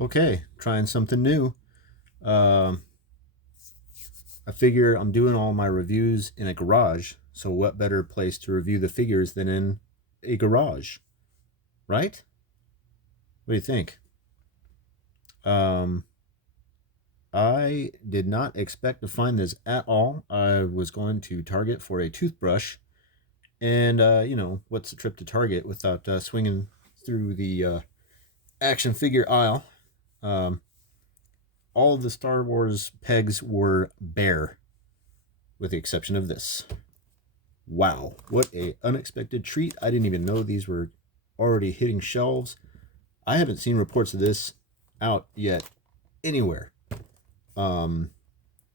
Okay, trying something new. Um, I figure I'm doing all my reviews in a garage, so what better place to review the figures than in a garage, right? What do you think? Um, I did not expect to find this at all. I was going to Target for a toothbrush, and what's the trip to Target without swinging through the action figure aisle? Um, all of the Star Wars pegs were bare, with the exception of this. Wow, what a unexpected treat. I didn't even know these were already hitting shelves. I haven't seen reports of this out yet anywhere. Um,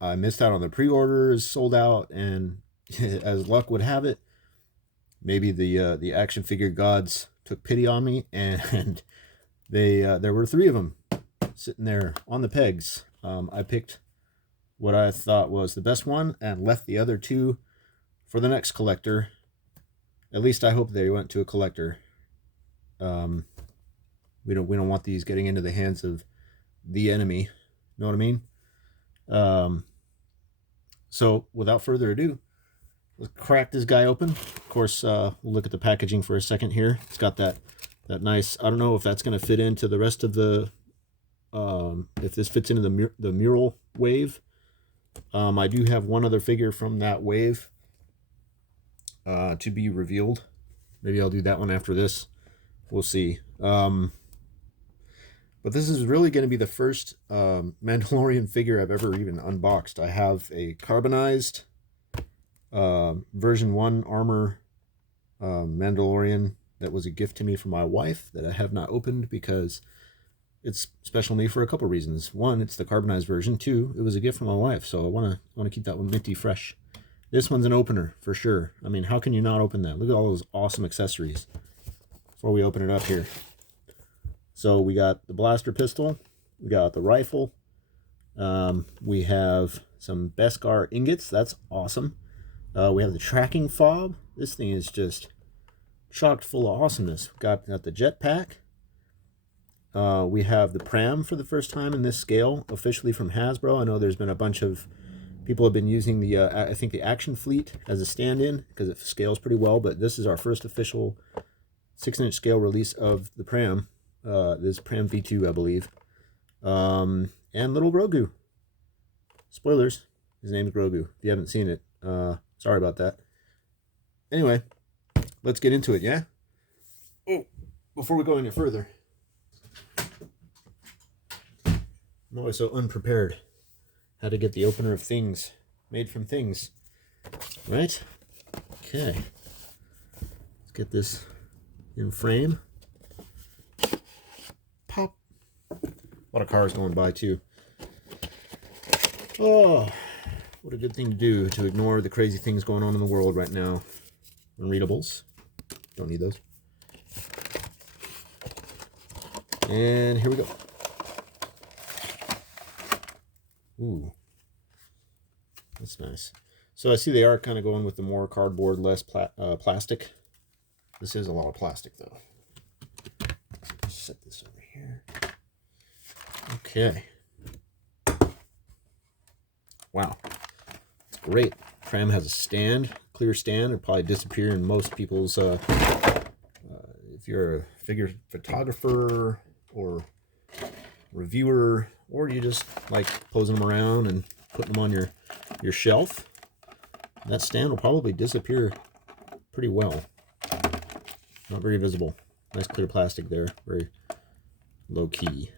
I missed out on the pre-orders, sold out, and as luck would have it, maybe the action figure gods took pity on me, and they there were three of them sitting there on the pegs. I picked what I thought was the best one and left the other two for the next collector. At least I hope they went to a collector. Um, we don't want these getting into the hands of the enemy. Know what I mean? Um, so without further ado, let's crack this guy open. Of course, we'll look at the packaging for a second here. It's got that nice. I don't know if that's going to fit into the rest of the. If this fits into the mural wave. I do have one other figure from that wave to be revealed. Maybe I'll do that one after this. We'll see. But this is really going to be the first Mandalorian figure I've ever even unboxed. I have a carbonized version 1 armor Mandalorian that was a gift to me from my wife that I have not opened because it's special to me for a couple reasons. One, it's the carbonized version. Two, it was a gift from my wife, so I want to keep that one minty fresh. This one's an opener for sure. I mean, how can you not open that? Look at all those awesome accessories. Before we open it up here, so we got the blaster pistol, we got the rifle, we have some Beskar ingots. That's awesome. We have the tracking fob. This thing is just chocked full of awesomeness. We got the jetpack. We have the pram for the first time in this scale, officially from Hasbro. I know there's been a bunch of people have been using the, I think the Action Fleet as a stand-in because it scales pretty well, but this is our first official 6-inch scale release of the pram. This pram V2, I believe. And little Grogu. Spoilers, his name's Grogu. If you haven't seen it, sorry about that. Anyway, let's get into it, yeah? Oh, before we go any further, I'm always so unprepared. How to get the opener of things made from things, right? Okay, let's get this in frame. Pop. A lot of cars going by too. Oh, what a good thing to do, to ignore the crazy things going on in the world right now. Unreadables. Don't need those. And here we go. Ooh, that's nice. So I see they are kind of going with the more cardboard, less plastic. This is a lot of plastic, though. Set this over here. Okay. Wow, it's great. Pram has a stand, clear stand. It'll probably disappear in most people's. If you're a figure photographer or reviewer, or you just like posing them around and putting them on your shelf, that stand will probably disappear pretty well. Not very visible. Nice clear plastic there, very low key.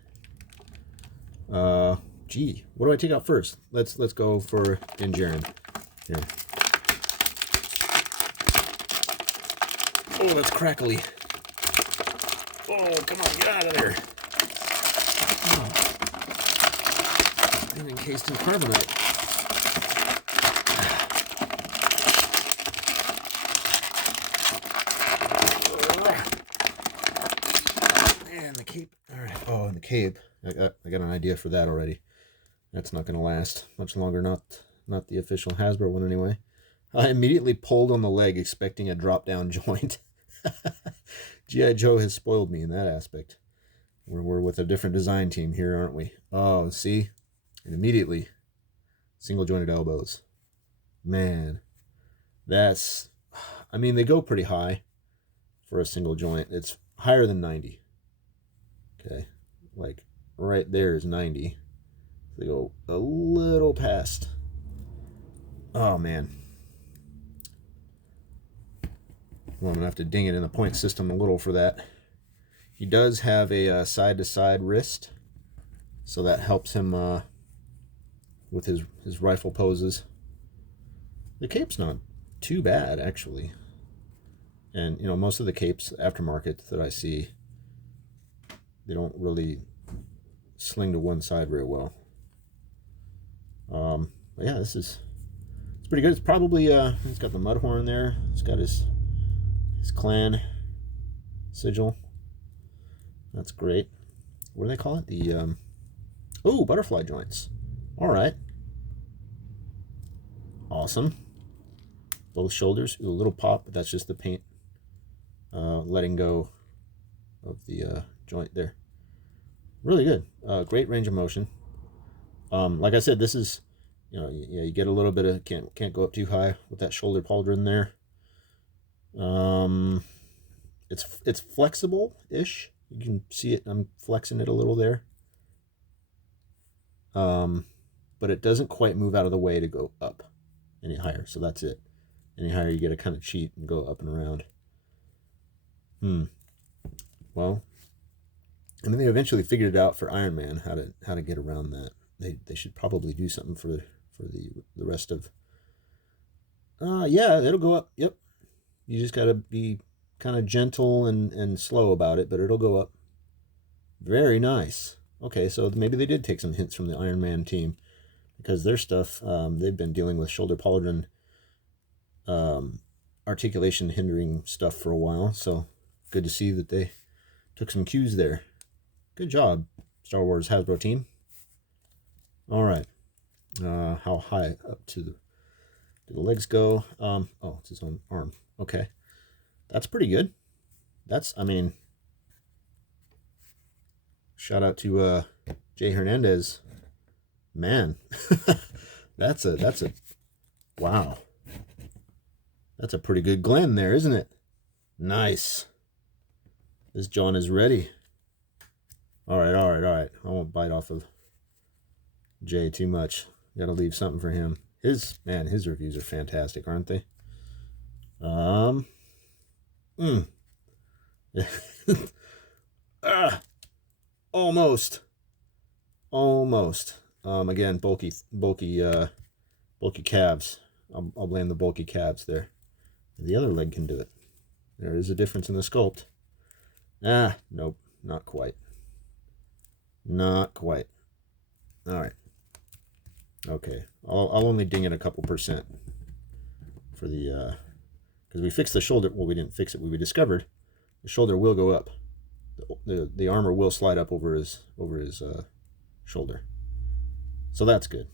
Gee, what do I take out first? Let's go for Djarin. Here. Oh, that's crackly. Oh, come on, get out of there. And encased in carbonite. And the cape. All right. Oh, and the cape. I got an idea for that already. That's not going to last much longer. Not the official Hasbro one anyway. I immediately pulled on the leg, expecting a drop-down joint. G.I. Joe has spoiled me in that aspect. We're with a different design team here, aren't we? Oh, see? And immediately, single jointed elbows. Man, that's, I mean, they go pretty high for a single joint. It's higher than 90. Okay, like right there is 90. They go a little past. Oh, man. Well, I'm going to have to ding it in the point system a little for that. He does have a side-to-side wrist, so that helps him with his rifle poses. The cape's not too bad, actually. And, you know, most of the capes aftermarket that I see, they don't really sling to one side very well. But yeah, it's pretty good. It's probably, it's got the mud horn there. It's got his clan sigil. That's great. What do they call it? The, oh, butterfly joints. All right. Awesome. Both shoulders. Ooh, a little pop, but that's just the paint letting go of the joint there. Really good. Great range of motion. Like I said, this is, you know, yeah, you get a little bit of, can't go up too high with that shoulder pauldron there. It's flexible-ish. You can see it. I'm flexing it a little there. But it doesn't quite move out of the way to go up any higher. So that's it. Any higher, you get to kind of cheat and go up and around. Well, I mean, they eventually figured it out for Iron Man how to get around that. They should probably do something for the rest of. Yeah, it'll go up. Yep. You just gotta be kind of gentle and slow about it, but it'll go up. Very nice. Okay, so maybe they did take some hints from the Iron Man team, because their stuff, they've been dealing with shoulder pauldron articulation hindering stuff for a while, so good to see that they took some cues there. Good job, Star Wars Hasbro team. All right, how high up to the legs go? Oh, it's his own arm. Okay, that's pretty good. That's, I mean, shout out to Jay Hernandez. Man, that's a wow. That's a pretty good Glen there, isn't it? Nice. This John is ready. All right. I won't bite off of Jay too much. Got to leave something for him. His reviews are fantastic, aren't they? Almost. Again, bulky calves. I'll blame the bulky calves there. The other leg can do it. There is a difference in the sculpt. Nope, not quite. Not quite. All right. Okay, I'll only ding it a couple percent for the because we fixed the shoulder. Well, we didn't fix it. We discovered the shoulder will go up. The armor will slide up over his shoulder. So that's good.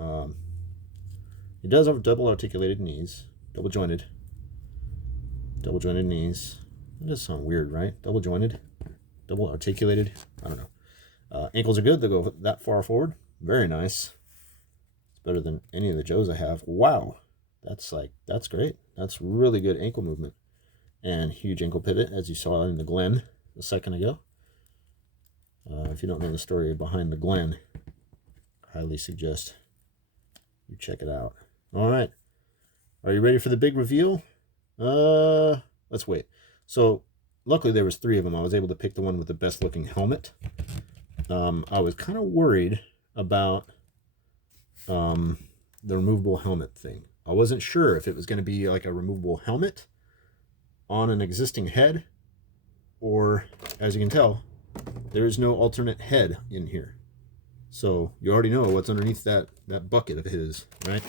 He does have double articulated knees, double jointed knees. That does sound weird, right? Double jointed, double articulated. I don't know. Ankles are good. They go that far forward. Very nice. It's better than any of the Joes I have. Wow, that's great. That's really good ankle movement and huge ankle pivot, as you saw in the Glen a second ago. If you don't know the story behind the Glen, I highly suggest you check it out. All right, are you ready for the big reveal? Let's wait. So luckily there was 3 of them. I was able to pick the one with the best looking helmet. I was kind of worried about the removable helmet thing. I wasn't sure if it was going to be like a removable helmet on an existing head, or, as you can tell, there is no alternate head in here. So you already know what's underneath that bucket of his, right?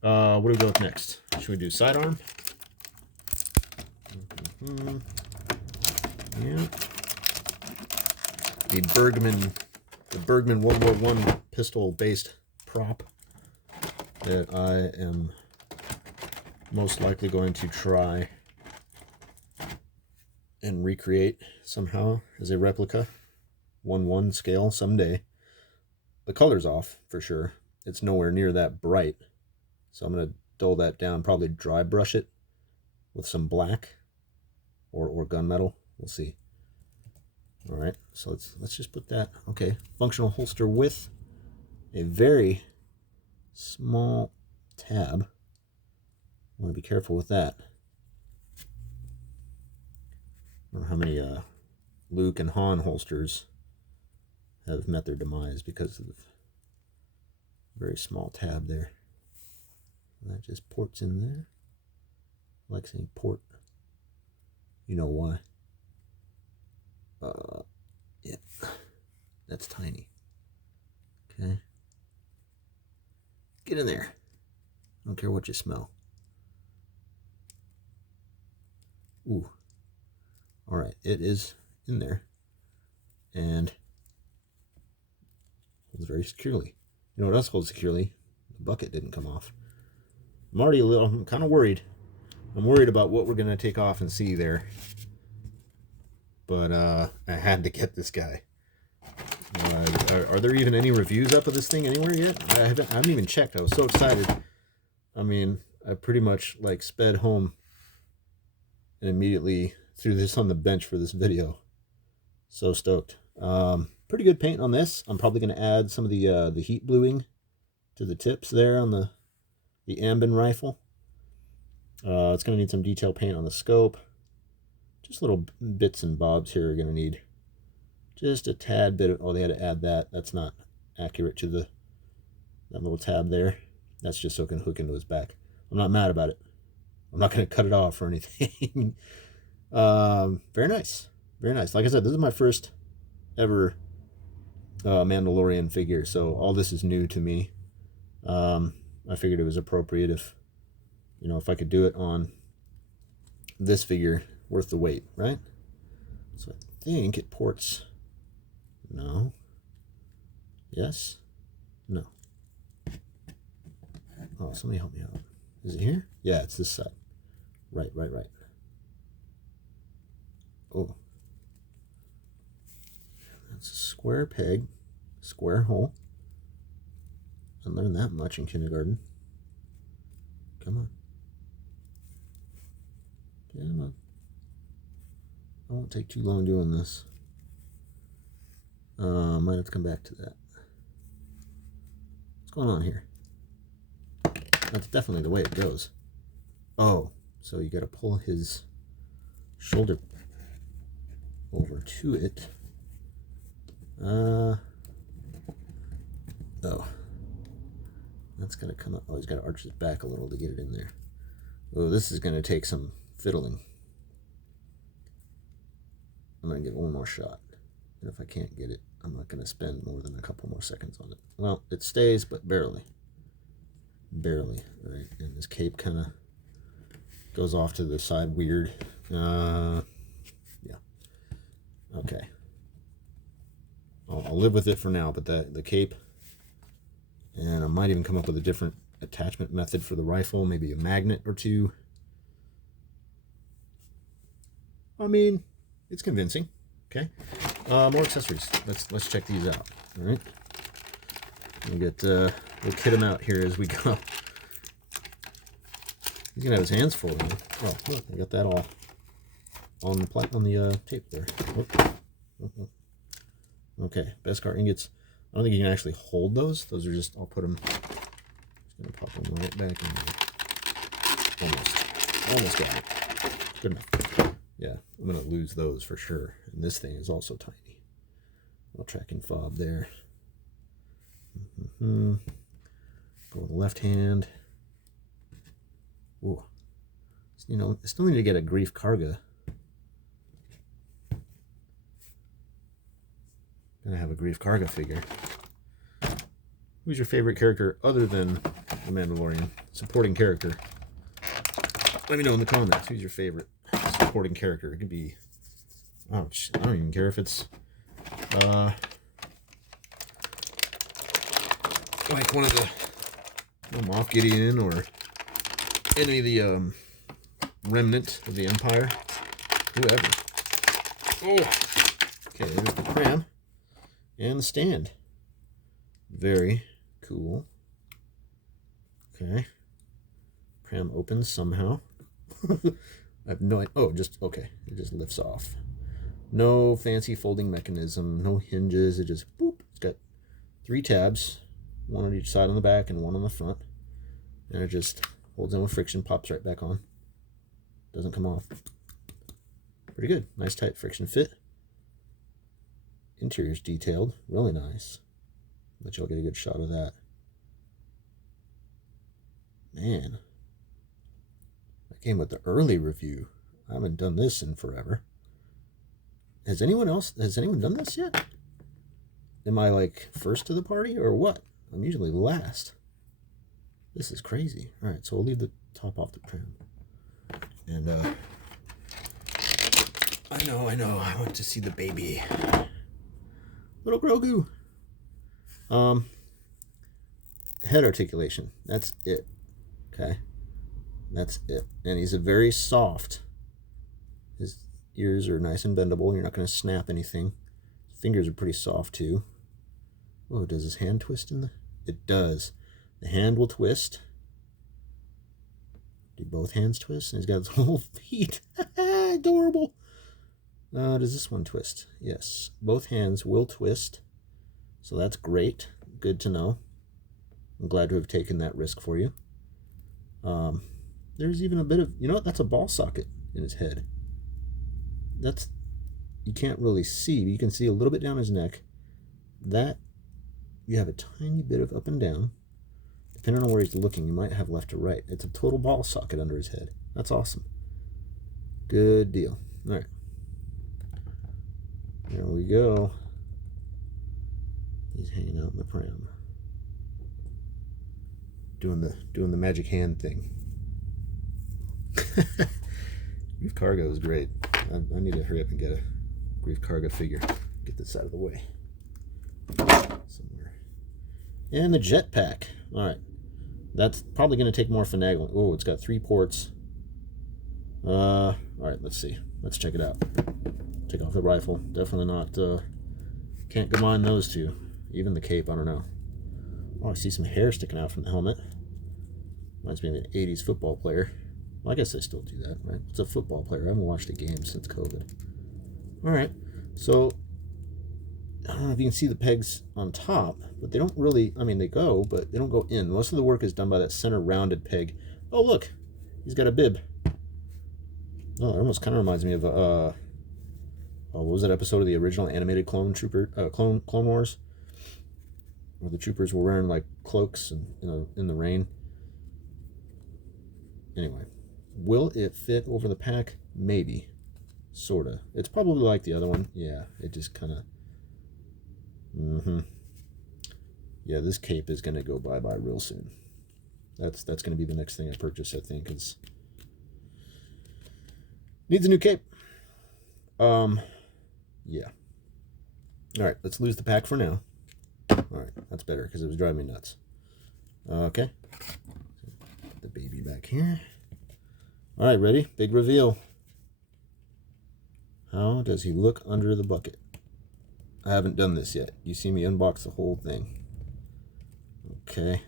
What do we go with next? Should we do sidearm? Yeah. The Bergman World War I pistol-based prop that I am most likely going to try and recreate somehow as a replica, 1:1 scale someday. The color's off for sure. It's nowhere near that bright. So I'm going to dull that down, probably dry brush it with some black or gunmetal. We'll see. All right, so let's just put that. Okay, functional holster with a very small tab. I want to be careful with that. I don't know how many Luke and Han holsters have met their demise because of very small tab there. That just ports in there. I like saying port. You know why? Yeah, that's tiny. Okay. Get in there. I don't care what you smell. Ooh. All right, it is in there and holds very securely. You know what else holds securely? The bucket didn't come off. I'm kind of worried. I'm worried about what we're going to take off and see there. But I had to get this guy. Are there even any reviews up of this thing anywhere yet? I haven't even checked. I was so excited. I mean, I pretty much like sped home and immediately threw this on the bench for this video. So stoked. Pretty good paint on this. I'm probably going to add some of the heat bluing to the tips there on the Ambin rifle. It's going to need some detail paint on the scope. Just little bits and bobs here are going to need just a tad bit of, oh, they had to add that. That's not accurate to that little tab there. That's just so it can hook into his back. I'm not mad about it. I'm not going to cut it off or anything. Very nice. Very nice. Like I said, this is my first ever Mandalorian figure, so all this is new to me. I figured it was appropriate if I could do it on this figure, worth the wait, right? So I think it ports. No. Yes. No. Oh, somebody help me out. Is it here? Yeah, it's this side. Right. Oh. That's a square peg, square hole. I learned that much in kindergarten. Come on. Come on. I won't take too long doing this. Might have to come back to that. What's going on here? That's definitely the way it goes. Oh, so you got to pull his shoulder over to it. Oh. That's going to come up. Oh, he's got to arch his back a little to get it in there. Oh, this is going to take some fiddling. I'm going to give it one more shot. And if I can't get it, I'm not going to spend more than a couple more seconds on it. Well, it stays, but barely. Barely. Right? And this cape kind of goes off to the side weird. Yeah. Okay. I'll live with it for now, but the cape, and I might even come up with a different attachment method for the rifle, maybe a magnet or two. I mean, it's convincing. Okay, more accessories. Let's check these out. All right, we'll kit him out here as we go. He's gonna have his hands full. Man. Oh, look, I got that all on the tape there. Oh. Okay, Beskar ingots. I don't think you can actually hold those. Those are just, I'll put them, just gonna pop them right back in there. Almost got it. Good enough. Yeah, I'm gonna lose those for sure. And this thing is also tiny. I'll tracking fob there. Go with the left hand. Ooh. I still need to get a Grief Karga. Gonna have a Grief Karga figure. Who's your favorite character other than the Mandalorian? Supporting character. Let me know in the comments. Who's your favorite supporting character? It could be, I don't even care if it's like one of the Moff Gideon or any of the remnant of the Empire. Whoever. Oh, okay, there's the pram and the stand. Very cool. Okay. Pram opens somehow. I have no idea. Oh, just, okay. It just lifts off. No fancy folding mechanism. No hinges. It just, boop. It's got 3 tabs. One on each side on the back and one on the front. And it just holds in with friction, pops right back on. Doesn't come off. Pretty good. Nice tight friction fit. Interior's detailed. Really nice. Let y'all get a good shot of that. Man. I came with the early review. I haven't done this in forever. Has anyone done this yet? Am I like first to the party or what? I'm usually last. This is crazy. All right, so we'll leave the top off the pram. And I know. I want to see the baby. Little Grogu. Head articulation. That's it. Okay. That's it. And he's a very soft. His ears are nice and bendable. You're not going to snap anything. His fingers are pretty soft too. Oh, does his hand twist in the... It does. The hand will twist. Do both hands twist? And he's got his whole feet. Adorable. Does this one twist? Yes. Both hands will twist. So that's great. Good to know. I'm glad to have taken that risk for you. There's even a bit of... You know what? That's a ball socket in his head. That's... You can't really see. You can see a little bit down his neck. That... You have a tiny bit of up and down. Depending on where he's looking, you might have left to right. It's a total ball socket under his head. That's awesome. Good deal. All right. There we go. He's hanging out in the pram. Doing the magic hand thing. Grief Cargo is great. I need to hurry up and get a Grief Cargo figure. Get this out of the way. Somewhere. And the jetpack. All right. That's probably going to take more finagling. Oh, it's got 3 ports. All right, let's see. Let's check it out. Take off the rifle. Definitely not... can't combine those two. Even the cape, I don't know. Oh, I see some hair sticking out from the helmet. Reminds me of an 80s football player. Well, I guess they still do that, right? It's a football player. I haven't watched a game since COVID. All right. So, I don't know if you can see the pegs on top, but they don't really, I mean, they go, but they don't go in. Most of the work is done by that center rounded peg. Oh, look. He's got a bib. Oh, it almost kind of reminds me of, what was that episode of the original animated Clone Wars? Where the troopers were wearing, like, cloaks and, in the rain. Anyway, will it fit over the pack? Maybe. Sorta. It's probably like the other one. Yeah, it just kind of... Yeah, this cape is going to go bye-bye real soon. That's going to be the next thing I purchase, I think, is... Needs a new cape. Yeah. All right, let's lose the pack for now. All right, that's better because it was driving me nuts. Okay. Put the baby back here. All right, ready? Big reveal. How does he look under the bucket? I haven't done this yet. You see me unbox the whole thing. Okay.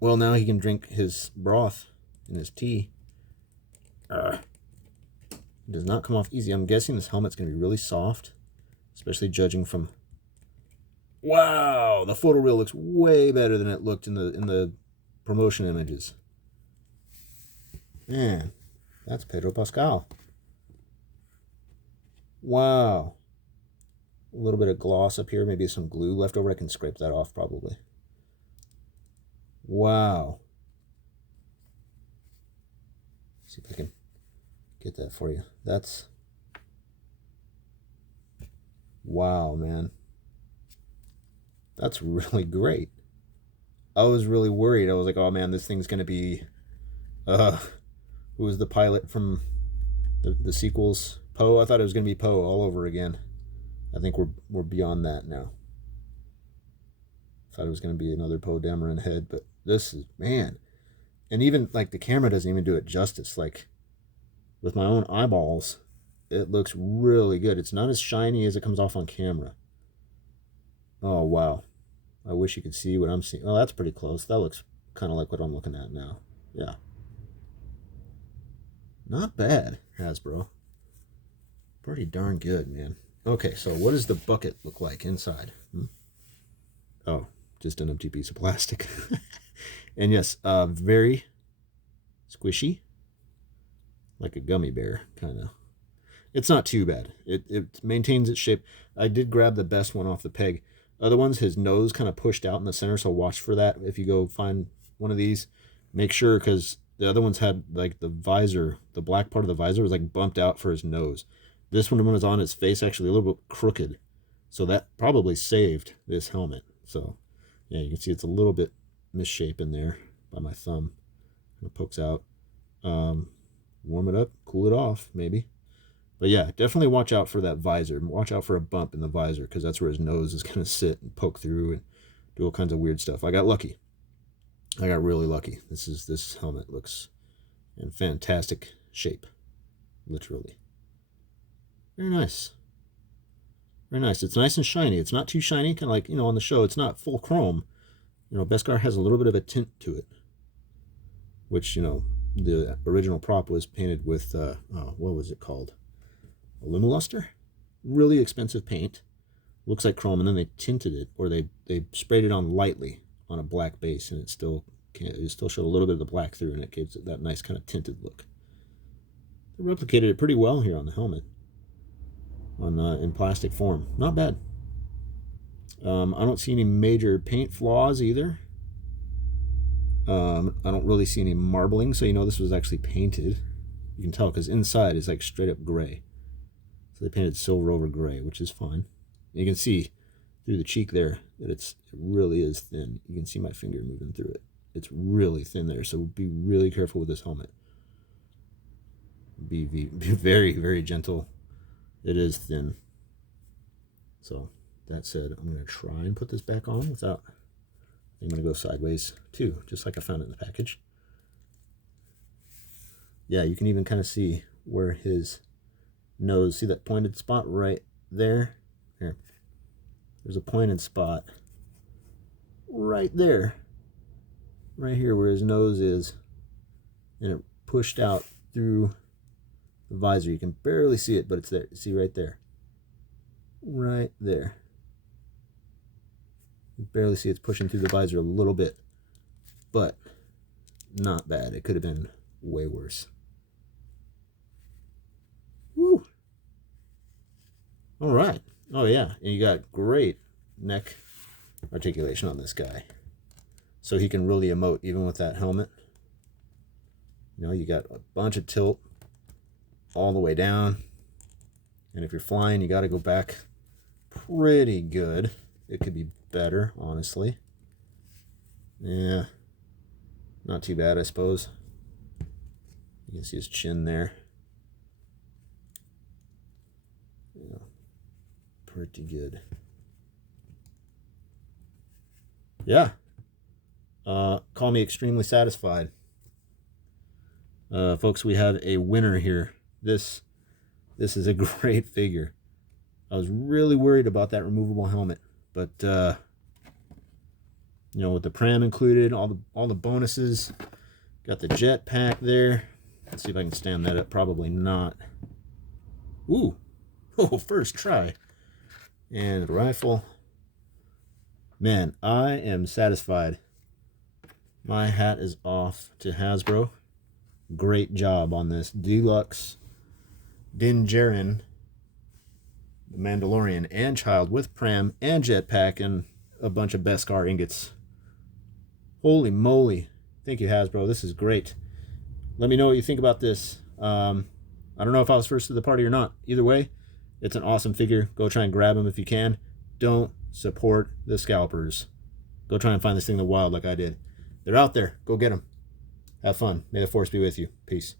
Well, now he can drink his broth and his tea. It does not come off easy. I'm guessing this helmet's going to be really soft, especially judging from... Wow! The photoreal looks way better than it looked in the promotion images. Man, that's Pedro Pascal. Wow. A little bit of gloss up here, maybe some glue left over. I can scrape that off probably. Wow. See if I can get that for you. That's... Wow, man. That's really great. I was really worried. I was like, oh man, this thing's going to be... who was the pilot from the sequels? Poe? I thought it was going to be Poe all over again. I think we're beyond that now. Thought it was going to be another Poe Dameron head, but this is, man. And even, like, the camera doesn't even do it justice. Like, with my own eyeballs, it looks really good. It's not as shiny as it comes off on camera. Oh, wow. I wish you could see what I'm seeing. Oh, that's pretty close. That looks kind of like what I'm looking at now. Yeah. Not bad, Hasbro. Pretty darn good, man. Okay, so what does the bucket look like inside? Oh, just an empty piece of plastic. And yes, very squishy. Like a gummy bear, kind of. It's not too bad. It maintains its shape. I did grab the best one off the peg. Other ones, his nose kind of pushed out in the center, so watch for that. If you go find one of these, make sure, because the other ones had like the visor, the black part of the visor was like bumped out for his nose. This one, when it was on his face, actually a little bit crooked. So that probably saved this helmet. So yeah, you can see it's a little bit misshapen there by my thumb. It pokes out. Warm it up, cool it off, maybe. But yeah, definitely watch out for that visor. Watch out for a bump in the visor, because that's where his nose is going to sit and poke through and do all kinds of weird stuff. I got lucky. I got really lucky. This helmet looks in fantastic shape, literally. Very nice. Very nice. It's nice and shiny. It's not too shiny, kind of like, on the show. It's not full chrome. Beskar has a little bit of a tint to it, which, the original prop was painted with, what was it called? Alumiluster? Really expensive paint. Looks like chrome, and then they tinted it, or they sprayed it on lightly on a black base, and it still showed a little bit of the black through, and it gives it that nice kind of tinted look. They replicated it pretty well here on the helmet, in plastic form. Not bad. I don't see any major paint flaws either. I don't really see any marbling, so this was actually painted. You can tell because inside is like straight up gray. So they painted silver over gray, which is fine. You can see through the cheek there that it really is thin. You can see my finger moving through it. It's really thin there, so be really careful with this helmet. Be very, very gentle. It is thin. So that said, I'm going to try and put this back on without... I'm going to go sideways too, just like I found it in the package. Yeah, you can even kind of see where his nose, see that pointed spot right there? Here. There's a pointed spot right there. Right here where his nose is. And it pushed out through the visor. You can barely see it, but it's there. See right there. Right there. You barely see it's pushing through the visor a little bit, but not bad. It could have been way worse. Woo! All right. Oh yeah, and you got great neck articulation on this guy, so he can really emote even with that helmet. You got a bunch of tilt all the way down, and if you're flying, you got to go back pretty good. It could be better, honestly. Yeah, not too bad, I suppose. You can see his chin there. Yeah, pretty good. Yeah. Call me extremely satisfied. Folks, we have a winner here. This is a great figure. I was really worried about that removable helmet, but with the pram included, all the bonuses, got the jet pack there. Let's see if I can stand that up. Probably not. Ooh, oh, first try. And rifle. Man, I am satisfied. My hat is off to Hasbro. Great job on this deluxe Djarin, the Mandalorian and child with pram and jetpack and a bunch of Beskar ingots. Holy moly. Thank you, Hasbro. This is great. Let me know what you think about this. I don't know if I was first to the party or not. Either way, it's an awesome figure. Go try and grab them if you can. Don't support the scalpers. Go try and find this thing in the wild like I did. They're out there. Go get them. Have fun. May the force be with you. Peace.